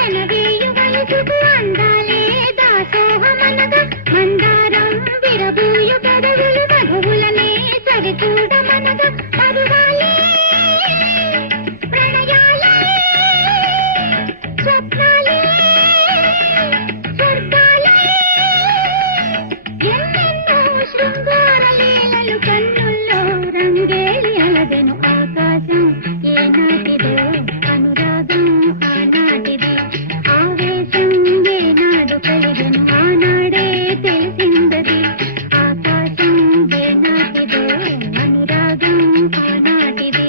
పెనవేయు వయసుకు అందాలే దాసోహమనగా మందారం విరబూయు పెదవులు వధువులనే సరిచూడమనగా పరువాలే ప్రణయాలే స్వప్నాలే స్వర్గాలే ఎన్నెన్నో శృంగార లీలలు కన్నుల్లో రంగేలి అలదెను ఆకాశం ఏనాటిదో అనురాగం ఆనాటిది ఆవేశం ఏనాడు కలిగెను ఆనాడే తెలిసిందది ఆకాశం ఏనాటిదో అనురాగం ఆనాటిది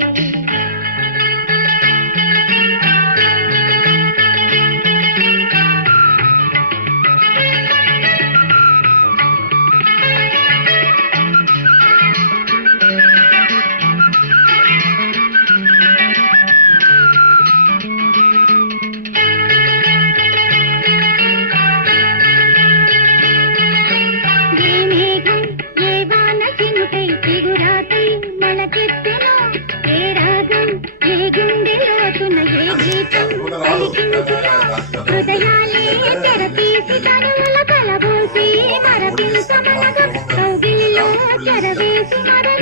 ఏ మేఘం ఏ వాన చినుకై చిగురాకై మొలకెత్తెనో ఏ రాగం ఏ గుండె లోతున ఏ గీతం పలికించునో హృదయాలే తెరపీసి తనువుల కలబోసి మరపించమనగా కౌగిలిలో చెరవేసి మరణ